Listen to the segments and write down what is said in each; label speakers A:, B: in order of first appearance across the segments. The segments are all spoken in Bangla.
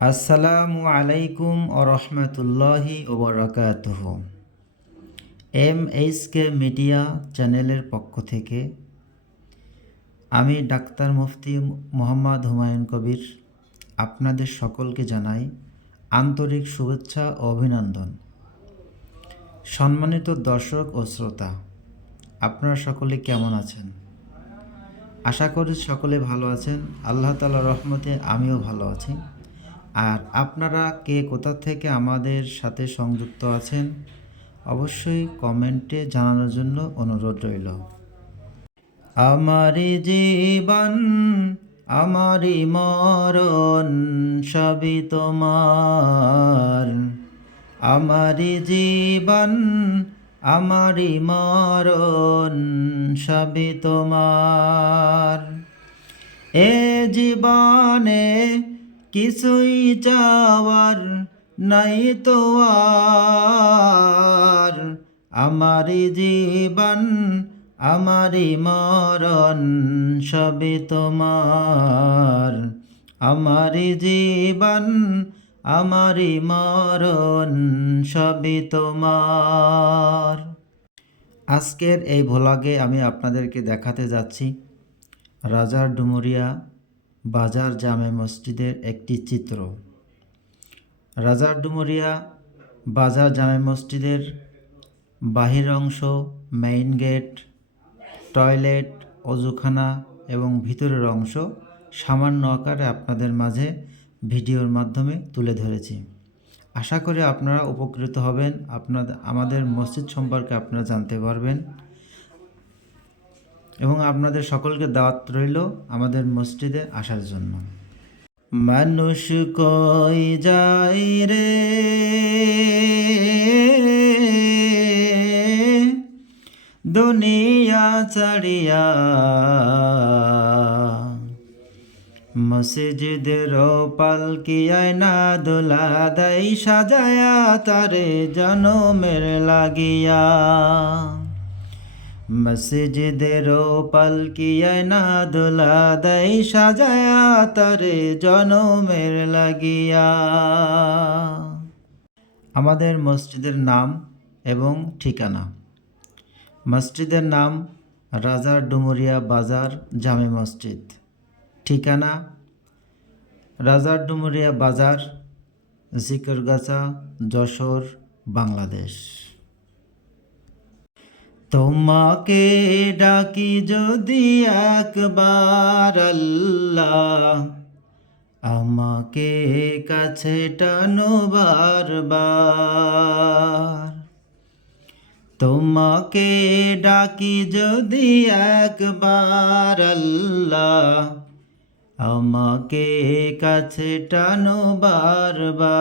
A: আসসালামু আলাইকুম ও রহমতুল্লাহি ওবরাকাতুহ এম এইচ কে মিডিয়া চ্যানেলের পক্ষ থেকে আমি ডাক্তার মুফতি মোহাম্মদ হুমায়ুন কবির আপনাদের সকলকে জানাই আন্তরিক শুভেচ্ছা ও অভিনন্দন। সম্মানিত দর্শক ও শ্রোতা, আপনারা সকলে কেমন আছেন? আশা করি সকলে ভালো আছেন। আল্লাহ তালা রহমতে আমিও ভালো আছি। আর আপনারা কে কোথা থেকে আমাদের সাথে সংযুক্ত আছেন, অবশ্যই কমেন্টে জানানোর জন্য অনুরোধ রইল। আমারি জীবন, আমারি মরণ সবই তোমার। আমারি জীবন, আমারি মরণ সবই তোমার। এ জীবনে কিছুই চাওয়ার নাই তো আর। আমারি জীবন, আমারি মরণ সবই তোমার। আমারি জীবন, আমারি মরণ সবই তোমার। আজকের এই ভ্লগে আমি আপনাদেরকে দেখাতে যাচ্ছি রাজার ডুমুরিয়া বাজার জামে মসজিদের একটি চিত্র। রাজার ডুমুরিয়া বাজার জামে মসজিদের বাহির অংশ মেইন গেট টয়লেট অজুখানা এবং ভিতরের অংশ সামান্য আকারে আপনাদের মাঝে ভিডিওর মাধ্যমে তুলে ধরেছি। আশা করি আপনারা উপকৃত হবেন আপনাদের আমাদের মসজিদ সম্পর্কে আপনারা জানতে পারবেন। এবং আপনাদের সকলকে দাওয়াত রইল আমাদের মসজিদে আসার জন্য। মানুষ কই যাই রে? দুনিয়া ছাড়িয়া মসজিদের পালকি আয়না দোলা দেই সাজায়া, তারে জনমের লাগিয়া। মসজিদের পালকি আয়না দোলা দেই, সাজায়া তারে জনমের লাগিয়া। আমাদের মসজিদের নাম এবং ঠিকানা। মসজিদের নাম রাজার ডুমুরিয়া বাজার জামে মসজিদ। ঠিকানা রাজার ডুমুরিয়া বাজার, জিকরগাছা, যশোর, বাংলাদেশ। তোমাকে ডাকি যদি একবার আল্লাহ, আমাকে কাছে টানো বারবার। তোমাকে ডাকি যদি একবার আল্লাহ, আমাকে কাছে টানো বারবার।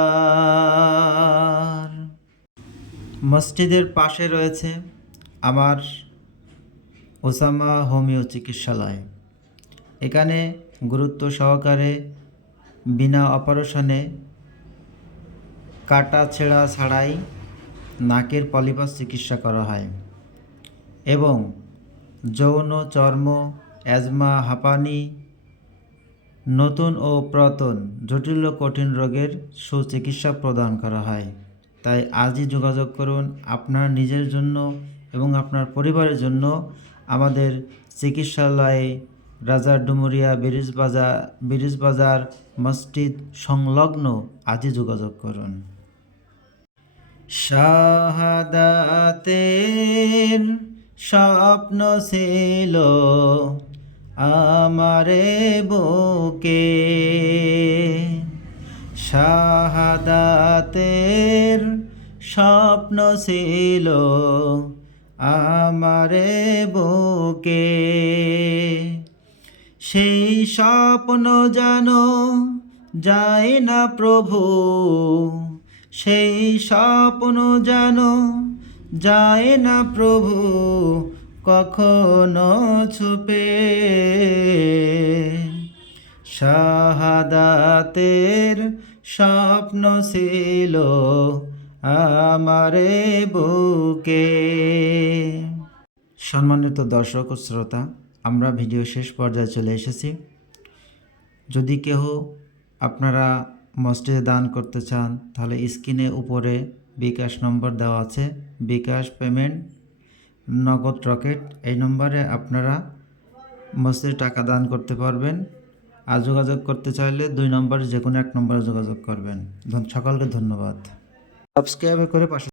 A: মসজিদের পাশে রয়েছে আমার ওসামা হোমিও চিকিৎসালয়। এখানে গুরুত্ব সহকারে বিনা অপারেশনে কাটা ছেঁড়া ছাড়াই নাকের পলিপাস চিকিৎসা করা হয় এবং যৌন, চর্ম, অ্যাজমা, হাঁপানি, নতুন ও পুরাতন, জটিল ও কঠিন রোগের সুচিকিৎসা প্রদান করা হয়। তাই আজই যোগাযোগ করুন আপনার নিজের জন্য এবং আপনার পরিবারের জন্য আমাদের চিকিৎসালয়ে রাজার ডুমুরিয়া, ব্রিজ বাজার ব্রিজ বাজার, মসজিদ সংলগ্ন আজই যোগাযোগ করুন। শাহাদাতের স্বপ্ন ছিল আমারে বুকে। শাহাদাতের স্বপ্ন ছিল আমারে বুকে সেই স্বপ্ন জানো যায় না প্রভু। সেই স্বপ্ন জানো যায় না প্রভু, কখনো ছুপে। শাহাদাতের স্বপ্ন ছিল আমারে বুকে। সম্মানিত দর্শক ও শ্রোতা, আমরা ভিডিও শেষ পর্যায়ে চলে এসেছি। যদি কেহ আপনারা মসজিদে দান করতে চান, তাহলে স্ক্রিনে উপরে বিকাশ নম্বর দেওয়া আছে। বিকাশ পেমেন্ট, নগদ রকেট, এই নম্বরে আপনারা মসজিদে টাকা দান করতে পারবেন। আর যোগাযোগ করতে চাইলে দুই নম্বরে যে কোনো এক নম্বরে যোগাযোগ করবেন। সকলকে ধন্যবাদ। সাবস্ক্রাইব করে পাশে